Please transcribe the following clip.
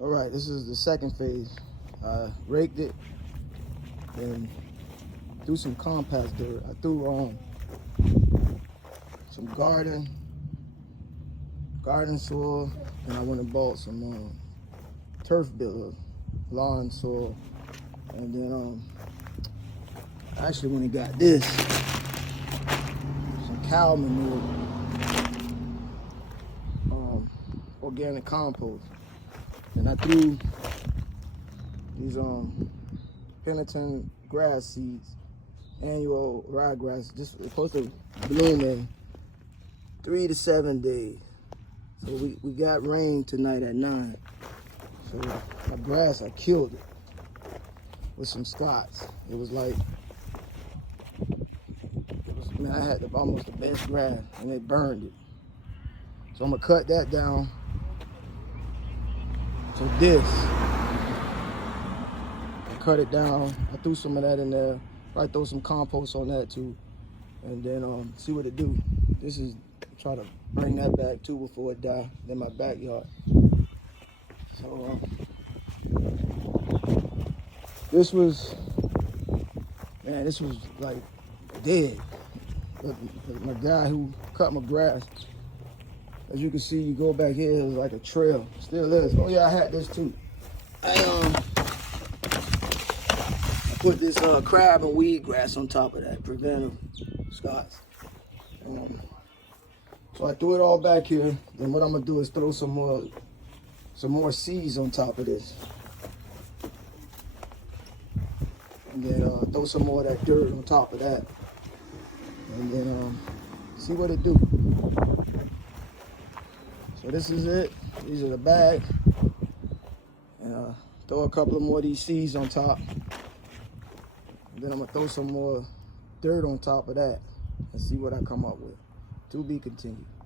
All right, this is the second phase. I raked it and threw some compact dirt. I threw some garden soil, and I went and bought some turf builder, lawn soil, and then I actually went and got this, some cow manure, organic compost, and I threw these Peniton grass seeds, annual ryegrass. This is supposed to bloom in 3 to 7 days. So we got rain tonight at 9. So my grass, I killed it with some Scots. It was like, man, I had almost the best grass, and it burned it. So I'm gonna cut that down to this. Cut it down. I threw some of that in there. Probably throw some compost on that too, and then see what it do. This is try to bring that back too before it die in my backyard. So this was like dead. But my guy who cut my grass, as you can see, you go back here, it's like a trail. Still is. Oh yeah, I had this too. I put this crab and weed grass on top of that, preventive Scots. So I threw it all back here. Then what I'm gonna do is throw some more seeds on top of this, and then throw some more of that dirt on top of that, and then see what it do. So this is it. These are the bags, and throw a couple of more of these seeds on top. And then I'm gonna throw some more dirt on top of that and see what I come up with. To be continued.